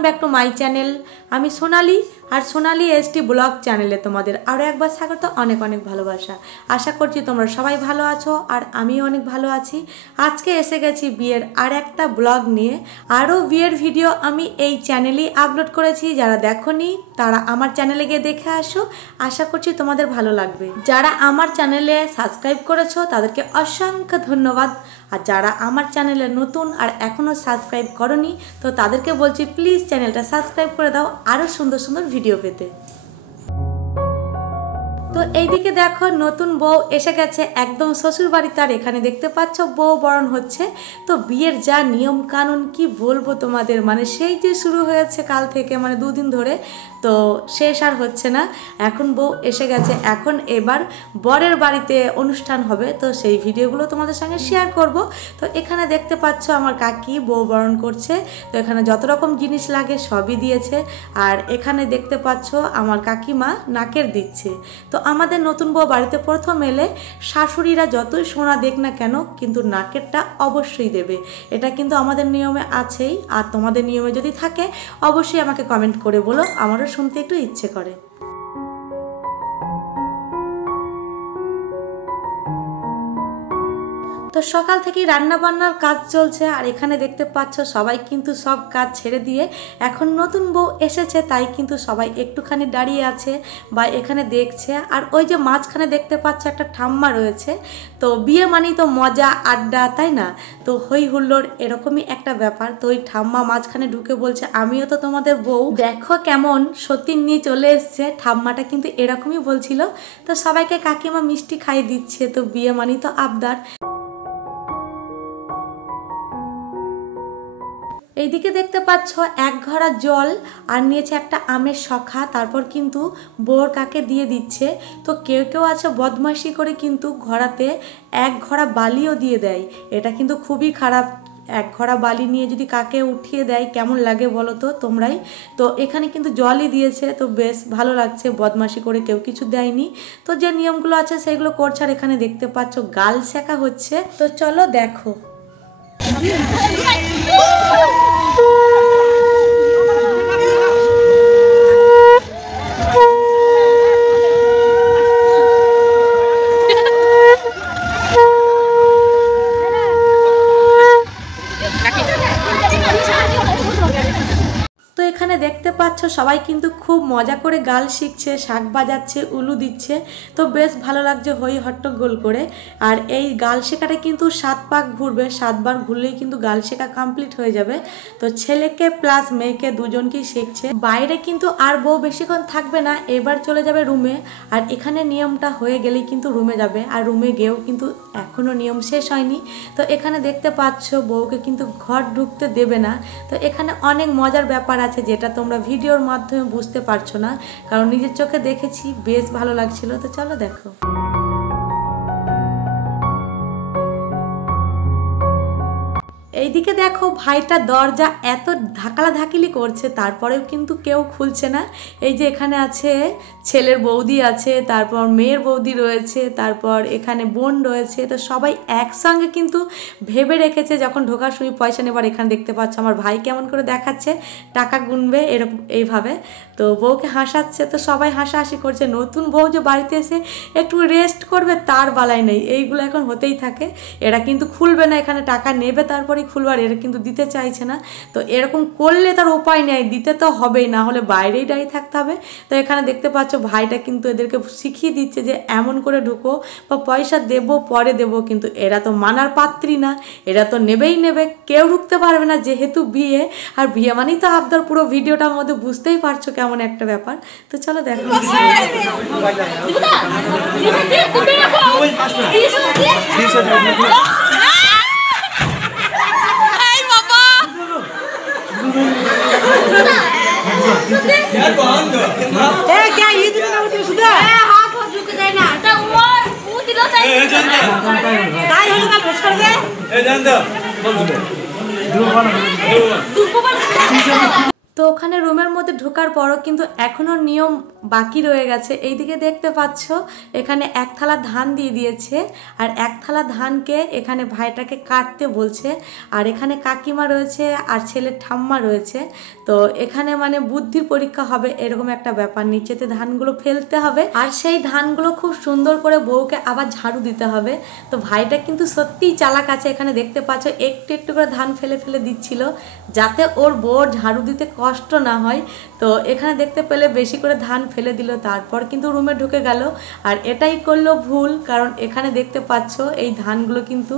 Welcome back to my channel. आमी सोनाली और सोनाली एसटी ब्लॉग चैनेले तुम्हादेर आरो एकबार स्वागत, अनेक अनेक भालोबासा। आशा करछि तोमरा सबाई भालो आछो और आमिओ अनेक भालो आछि। आजके एसे गेछि बियेर आर एकटा ब्लग निये। आरो बियेर भिडियो आमी एई चैनेलेई आपलोड करेछि, जारा देखोनि तारा आमार चैनेले गिये देखे आसो। आशा करछि तोमादेर भालो लागबे। जारा आमार चैनेले सबस्क्राइब करेछो तादेरके असंख्य धन्यवाद। और जारा आमार चैनेले नतून और एखोनो सबस्क्राइब करोनी तो तादेरके बोलछि प्लिज चैनलटा सबस्क्राइब करे दाओ आरो सुंदर सुंदर भिडियो पेते। तो এইদিকে দেখো নতুন বউ এসে গেছে একদম শ্বশুর বাড়িতে। আর এখানে দেখতে পাচ্ছ বউ বরণ হচ্ছে। তো বিয়ের যা নিয়ম কানুন কি বলবো তোমাদের, মানে সেই যে শুরু হয়েছে কাল থেকে, মানে দুদিন ধরে, তো শেষ আর হচ্ছে না। এখন বউ এসে গেছে, এখন এবার বরের বাড়িতে অনুষ্ঠান হবে, তো সেই ভিডিওগুলো তোমাদের সঙ্গে শেয়ার করব। তো এখানে দেখতে পাচ্ছ আমার কাকি বউ বরণ করছে। তো এখানে যত রকম জিনিস লাগে সবই দিয়েছে। আর এখানে দেখতে পাচ্ছ আমার কাকিমা নাকের দিচ্ছে। তো আমাদের নতুন বউ বাড়িতে প্রথম এলে শাশুড়িরা যতই সোনা দেখ না কেন কিন্তু নাকেরটা অবশ্যই দেবে, এটা কিন্তু আমাদের নিয়মে আছেই। আর তোমাদের নিয়মে যদি থাকে অবশ্যই আমাকে কমেন্ট করে বলো, আমারও শুনতে একটু ইচ্ছে করে। তো সকাল থেকে রান্না বান্নার কাজ চলছে। আর এখানে দেখতে পাচ্ছ সবাই কিন্তু সব কাজ ছেড়ে দিয়ে এখন নতুন বউ এসেছে, তাই কিন্তু সবাই একটুখানি দাঁড়িয়ে আছে বা এখানে দেখছে। আর ওই যে মাঝখানে দেখতে পাচ্ছ একটা ঠাম্মা রয়েছে। তো বিয়ে মানেই তো মজা আড্ডা, তাই না? তো হই হুল্লোড় এরকমই একটা ব্যাপার। তো ওই ঠাম্মা মাঝখানে ঢুকে বলছে আমিও তো তোমাদের বউ, দেখো কেমন সতীন নিয়ে চলে এসছে। ঠাম্মাটা কিন্তু এরকমই বলছিল। তো সবাইকে কাকিমা মিষ্টি খাইয়ে দিচ্ছে। তো বিয়ে মানেই তো আবদার। এইদিকে দেখতে পাচ্ছ এক ঘড়া জল আর নিয়েছে একটা আমের শখা, তারপর কিন্তু বউর কাকে দিয়ে দিচ্ছে। তো কেউ কেউ আছে বদমাইশি করে কিন্তু ঘড়াতে এক ঘড়া বালিও দিয়ে দেয়, এটা কিন্তু খুবই খারাপ। এক ঘড়া বালি নিয়ে যদি কাকে উঠিয়ে দেয় কেমন লাগে বলো তো তোমরাই। তো এখানে কিন্তু জলই দিয়েছে, তো বেশ ভালো লাগছে, বদমাইশি করে কেউ কিছু দেয়নি। তো যে নিয়মগুলো আছে সেগুলো করছে। আর এখানে দেখতে পাচ্ছ গাল শেখা হচ্ছে। তো চলো দেখো। তো এখানে দেখতে পাচ্ছ সবাই কিন্তু খুব মজা করে গাল শিখছে, শাক বাজাচ্ছে, উলু দিচ্ছে। তো বেশ ভালো লাগছে হই হট্টগোল করে। আর এই গাল শেখাটা কিন্তু 7 পাক ঘুরবে, 7 বার ঘুরলেই কিন্তু গাল শেখা কমপ্লিট হয়ে যাবে। তো ছেলেকে প্লাস মেয়েকে দুজনকেই শিখছে। বাইরে কিন্তু আর বউ বেশিক্ষণ থাকবে না, এবার চলে যাবে রুমে। আর এখানে নিয়মটা হয়ে গেলেই কিন্তু রুমে যাবে। আর রুমে গিয়েও কিন্তু এখনও নিয়ম শেষ হয়নি। তো এখানে দেখতে পাচ্ছ বউকে কিন্তু ঘর ঢুকতে দেবে না। তো এখানে অনেক মজার ব্যাপার আছে যেটা তোমরা ভিডিওর মাধ্যমে বুঝতে পারছো না, কারণ নিজের চোখে দেখেছি, বেশ ভালো লাগছিল। তো চলো দেখো। এইদিকে দেখো ভাইটা দরজা এত ধাকালাধাকিলি করছে, তারপরেও কিন্তু কেউ খুলছে না। এই যে এখানে আছে ছেলের বৌদি আছে, তারপর মেয়ের বৌদি রয়েছে, তারপর এখানে বোন রয়েছে। তো সবাই একসঙ্গে কিন্তু ভেবে রেখেছে যখন ঢোকার সময় পয়সা নেবার। এখানে দেখতে পাচ্ছ আমার ভাই কেমন করে দেখাচ্ছে টাকা গুনবে এরকম এইভাবে। তো বউকে হাসাচ্ছে, তো সবাই হাসাহাসি করছে। নতুন বউ যে বাড়িতে এসে একটু রেস্ট করবে তার বালাই নেই, এইগুলো এখন হতেই থাকে। এরা কিন্তু খুলবে না, এখানে টাকা নেবে তারপরে খুলবার, এরা কিন্তু দিতে চাইছে না। তো এরকম করলে তার উপায় নেই, দিতে তো হবেই, না হলে বাইরেই দাঁড়িয়ে থাকতে হবে। তো এখানে দেখতে পাচ্ছ ভাইটা কিন্তু এদেরকে শিখিয়ে দিচ্ছে যে এমন করে ঢুকো বা পয়সা দেবো পরে দেবো, কিন্তু এরা তো মানার পাত্রী না, এরা তো নেবেই নেবে, কেউ ঢুকতে পারবে না যেহেতু বিয়ে। আর বিয়ে মানেই তো আবদার, পুরো ভিডিওটার মধ্যে বুঝতেই পারছো কেমন একটা ব্যাপার। তো চলো দেখো। তো ওখানে রুমের মধ্যে ঢোকার পরও কিন্তু এখনও নিয়ম বাকি রয়ে গেছে। এইদিকে দেখতে পাচ্ছ এখানে এক থালা ধান দিয়ে দিয়েছে, আর এক থালা ধানকে এখানে ভাইটাকে কাটতে বলছে। আর এখানে কাকিমা রয়েছে আর ছেলের ঠাম্মা রয়েছে। তো এখানে মানে বুদ্ধির পরীক্ষা হবে এরকম একটা ব্যাপার। নিচেতে ধানগুলো ফেলতে হবে আর সেই ধানগুলো খুব সুন্দর করে বউকে আবার ঝাড়ু দিতে হবে। তো ভাইটা কিন্তু সত্যিই চালাক আছে। এখানে দেখতে পাচ্ছ একটু একটু করে ধান ফেলে ফেলে দিচ্ছিল যাতে ওর বউর ঝাড়ু দিতে কষ্ট না হয়। তো এখানে দেখতে পেলে বেশি করে ধান ফেলে দিল, তারপর কিন্তু রুমে ঢুকে গেল। আর এটাই করলো ভুল, কারণ এখানে দেখতে পাচ্ছ এই ধানগুলো কিন্তু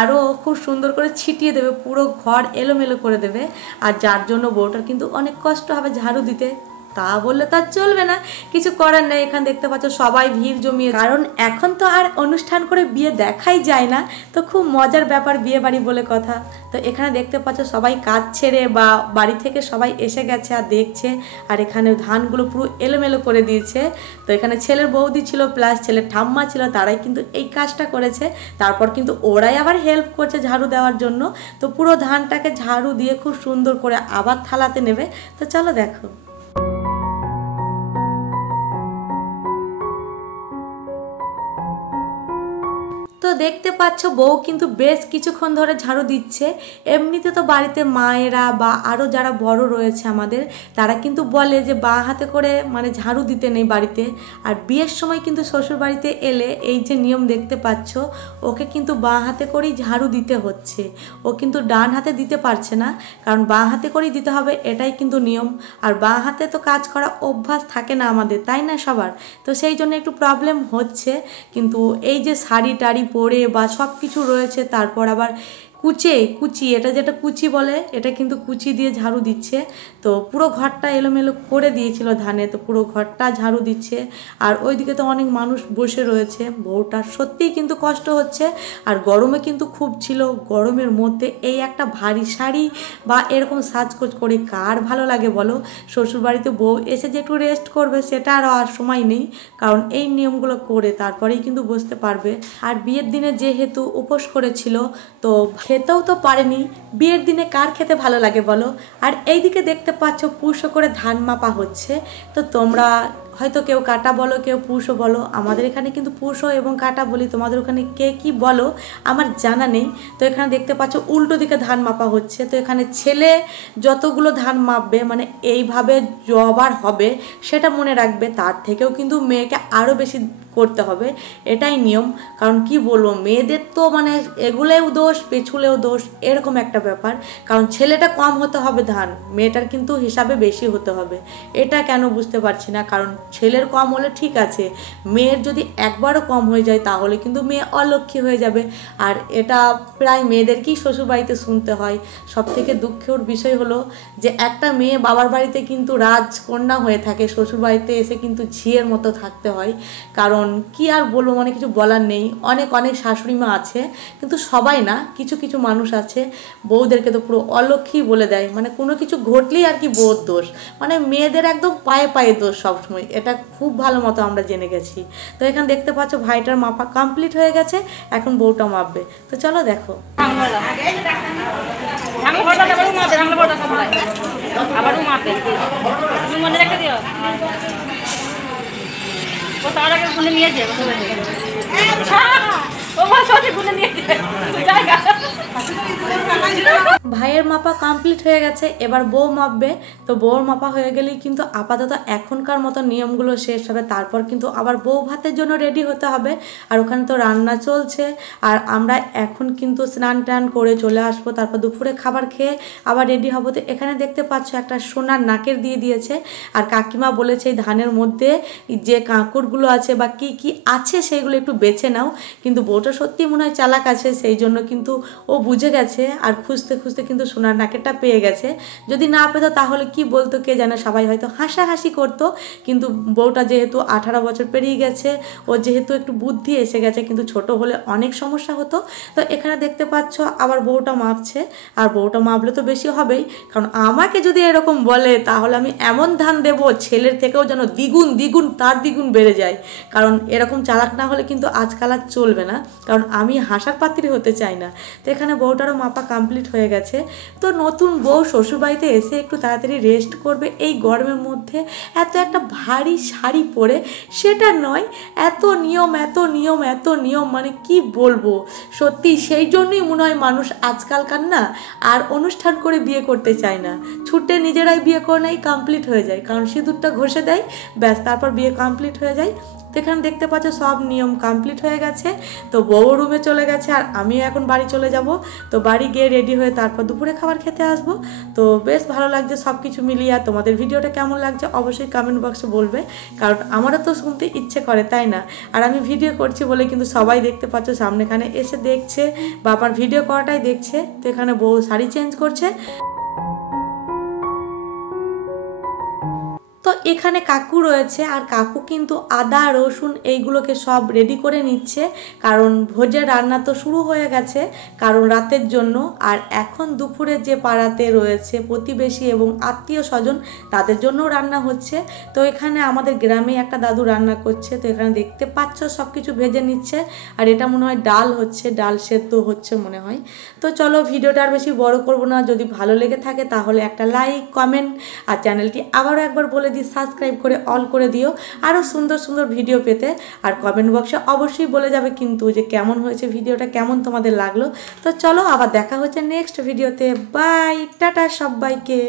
আরও খুব সুন্দর করে ছিটিয়ে দেবে, পুরো ঘর এলোমেলো করে দেবে। আর যার জন্য বউটার কিন্তু অনেক কষ্ট হবে ঝাড়ু দিতে। তা বললে তো আর চলবে না, কিছু করার নেই। এখানে দেখতে পাচ্ছ সবাই ভিড় জমিয়ে, কারণ এখন তো আর অনুষ্ঠান করে বিয়ে দেখাই যায় না। তো খুব মজার ব্যাপার বিয়ে বাড়ি বলে কথা। তো এখানে দেখতে পাচ্ছ সবাই কাজ ছেড়ে বা বাড়ি থেকে সবাই এসে গেছে আর দেখছে। আর এখানে ধানগুলো পুরো এলোমেলো করে দিয়েছে। তো এখানে ছেলের বৌদি ছিল প্লাস ছেলের ঠাম্মা ছিল, তারাই কিন্তু এই কাজটা করেছে। তারপর কিন্তু ওরাই আবার হেল্প করছে ঝাড়ু দেওয়ার জন্য। তো পুরো ধানটাকে ঝাড়ু দিয়ে খুব সুন্দর করে আবার থালাতে নেবে। তো চলো দেখো। তো দেখতে পাচ্ছ বউ কিন্তু বেশ কিছুক্ষণ ধরে ঝাড়ু দিচ্ছে। এমনিতে তো বাড়িতে মায়েরা বা আরও যারা বড় রয়েছে আমাদের, তারা কিন্তু বলে যে বাঁ হাতে করে মানে ঝাড়ু দিতে নেই বাড়িতে। আর বিয়ের সময় কিন্তু শ্বশুর বাড়িতে এলে এই যে নিয়ম দেখতে পাচ্ছ, ওকে কিন্তু বাঁ হাতে করেই ঝাড়ু দিতে হচ্ছে। ও কিন্তু ডান হাতে দিতে পারছে না, কারণ বাঁ হাতে করেই দিতে হবে, এটাই কিন্তু নিয়ম। আর বাঁ হাতে তো কাজ করা অভ্যাস থাকে না আমাদের, তাই না সবার? তো সেই জন্য একটু প্রবলেম হচ্ছে। কিন্তু এই যে শাড়ি টাড়ি পরে বা সব কিছু রয়েছে, তারপর আবার কুচি, এটা যেটা কুচি বলে, এটা কিন্তু কুচি দিয়ে ঝাড়ু দিচ্ছে। তো পুরো ঘরটা এলোমেলো করে দিয়েছিল ধানে, তো পুরো ঘরটা ঝাড়ু দিচ্ছে। আর ওইদিকে তো অনেক মানুষ বসে রয়েছে। বউটার সত্যিই কিন্তু কষ্ট হচ্ছে। আর গরমে কিন্তু খুব ছিল, গরমের মধ্যে এই একটা ভারী শাড়ি বা এরকম সাজগোজ করে কার ভালো লাগে বলো? শ্বশুরবাড়িতে বউ এসে যে একটু রেস্ট করবে সেটা আর সময় নেই, কারণ এই নিয়মগুলো করে তারপরেই কিন্তু বসতে পারবে। আর বিয়ের দিনে যেহেতু উপোস করেছিল, তো খেতেও তো পারেনি। বিয়ের দিনে কার খেতে ভালো লাগে বলো? আর এইদিকে দেখতে পাচ্ছ পুষো করে ধান মাপা হচ্ছে। তো তোমরা হয়তো কেউ কাটা বলো, কেউ পুষো বলো। আমাদের এখানে কিন্তু পুষো এবং কাটা বলি, তোমাদের ওখানে কে কি বলো আমার জানা নেই। তো এখানে দেখতে পাচ্ছ উল্টো দিকে ধান মাপা হচ্ছে। তো এখানে ছেলে যতগুলো ধান মাপবে মানে এইভাবে জবার হবে সেটা মনে রাখবে, তার থেকেও কিন্তু মেয়েকে আরও বেশি করতে হবে, এটাই নিয়ম। কারণ কি বলবো, মেয়েদের তো মানে এগুলোও দোষ পেছুলেও দোষ, এরকম একটা ব্যাপার। কারণ ছেলেটা কম হতে হবে ধান, মেয়েটার কিন্তু হিসাবে বেশি হতে হবে। এটা কেন বুঝতে পারছি না। কারণ ছেলের কম হলে ঠিক আছে, মেয়ের যদি একবারও কম হয়ে যায় তাহলে কিন্তু মেয়ে অলক্ষ্মী হয়ে যাবে। আর এটা প্রায় মেয়েদেরকেই শ্বশুরবাড়িতে শুনতে হয়। সব থেকে দুঃখের বিষয় হলো যে একটা মেয়ে বাবার বাড়িতে কিন্তু রাজকন্যা হয়ে থাকে, শ্বশুরবাড়িতে এসে কিন্তু ঝিয়ের মতো থাকতে হয়। কারণ কি আর বলবো, মানে কিছু বলার নেই। অনেক শাশুড়ি মা আছে, কিন্তু সবাই না, কিছু কিছু মানুষ আছে বউদেরকে তো পুরো অলক্ষ্মী বলে দেয়। মানে কোনো কিছু ঘটলেই আর কি বউর দোষ, মানে মেয়েদের একদম পায়ে পায়ে দোষ সবসময়। এটা খুব ভালো মতো আমরা জেনে গেছি। তো এখানে দেখতে পাচ্ছ ভাইটার মাপা কমপ্লিট হয়ে গেছে, এখন বউটা মাপবে। তো চলো দেখো। ভাইয়ের মাপা কমপ্লিট হয়ে গেছে, এবার বউ মাপবে। তো বউর মাপা হয়ে গেলেই কিন্তু আপাতত এখনকার মতো নিয়মগুলো শেষ হবে। তারপর কিন্তু আবার বউ ভাতের জন্য রেডি হতে হবে। আর ওখানে তো রান্না চলছে। আর আমরা এখন কিন্তু স্নান টান করে চলে আসবো, তারপর দুপুরে খাবার খেয়ে আবার রেডি হবো। তো এখানে দেখতে পাচ্ছ একটা সোনার নাকের দিয়ে দিয়েছে। আর কাকিমা বলেছে এই ধানের মধ্যে যে কাঁকড়গুলো আছে বা কি কি আছে সেগুলো একটু বেছে নাও। কিন্তু বউটা সত্যি মনে হয় চালাক আছে, সেই জন্য কিন্তু ও বুঝে গেছে। আর খুঁজতে খুঁজতে কিন্তু সোনার নাকেরটা পেয়ে গেছে। যদি না পেতো তাহলে কি বলতো কে জানে, সবাই হয়তো হাসাহাসি করতো। কিন্তু বউটা যেহেতু 18 বছর পেরিয়ে গেছে, ও যেহেতু একটু বুদ্ধি এসে গেছে, কিন্তু ছোট হলে অনেক সমস্যা হতো। তো এখানে দেখতে পাচ্ছ আবার বউটা মাপছে। আর বউটা মাপলে তো বেশি হবেই, কারণ আমাকে যদি এরকম বলে তাহলে আমি এমন ধান দেবো ছেলের থেকেও যেন দ্বিগুণ দ্বিগুণ তার দ্বিগুণ বেড়ে যায়। কারণ এরকম চালাক না হলে কিন্তু আজকাল আর চলবে না, কারণ আমি হাসার পাত্রী হতে চাই না। তো এখানে বউটারও মাপা কমপ্লিট হয়ে গেছে। তো নতুন বউ শ্বশুরবাড়িতে এসে একটু তাড়াতাড়ি রেস্ট করবে এই গরমের মধ্যে, এত একটা ভারী শাড়ি পরে, সেটা নয়, এত নিয়ম এত নিয়ম এত নিয়ম, মানে কি বলবো। সত্যি সেই জন্যই মনে হয় মানুষ আজকালকার না আর অনুষ্ঠান করে বিয়ে করতে চায় না, ছুটে নিজেরাই বিয়ে করে নেয়, কমপ্লিট হয়ে যায়, কারণ সিঁদুরটা ঘষে দেয়, ব্যাস তারপর বিয়ে কমপ্লিট হয়ে যায়। তো এখানে দেখতে পাচ্ছ সব নিয়ম কমপ্লিট হয়ে গেছে। তো বউ রুমে চলে গেছে আর আমিও এখন বাড়ি চলে যাব। তো বাড়ি গিয়ে রেডি হয়ে তারপর দুপুরে খাবার খেতে আসবো। তো বেশ ভালো লাগছে সব কিছু মিলিয়ে। আর তোমাদের ভিডিওটা কেমন লাগছে অবশ্যই কমেন্ট বক্সে বলবে, কারণ আমারও তো শুনতে ইচ্ছে করে, তাই না? আর আমি ভিডিও করছি বলে কিন্তু সবাই দেখতে পাচ্ছ সামনেখানে এসে দেখছে বা আমার ভিডিও করাটাই দেখছে। তো এখানে বউ শাড়ি চেঞ্জ করছে। তো এখানে কাকু রয়েছে আর কাকু কিন্তু আদা রসুন এইগুলোকে সব রেডি করে নিচ্ছে, কারণ ভোজের রান্না তো শুরু হয়ে গেছে, কারণ রাতের জন্য। আর এখন দুপুরে যে পাড়াতে রয়েছে প্রতিবেশী এবং আত্মীয় স্বজন তাদের জন্যও রান্না হচ্ছে। তো এখানে আমাদের গ্রামে একটা দাদু রান্না করছে। তো এখানে দেখতে পাচ্ছ সব কিছু ভেজে নিচ্ছে। আর এটা মনে হয় ডাল হচ্ছে, ডাল সেদ্ধ হচ্ছে মনে হয়। তো চলো ভিডিওটা আর বেশি বড় করব না, যদি ভালো লেগে থাকে তাহলে একটা লাইক কমেন্ট আর চ্যানেলটি আবারও একবার বলে দিই সাবস্ক্রাইব করে অল করে দিও আরও সুন্দর সুন্দর ভিডিও পেতে। আর কমেন্ট বক্সে অবশ্যই বলে যাবে কিন্তু যে কেমন হয়েছে ভিডিওটা, কেমন তোমাদের লাগলো। তো চলো আবার দেখা হচ্ছে নেক্সট ভিডিওতে। বাই, টাটা সবাইকে।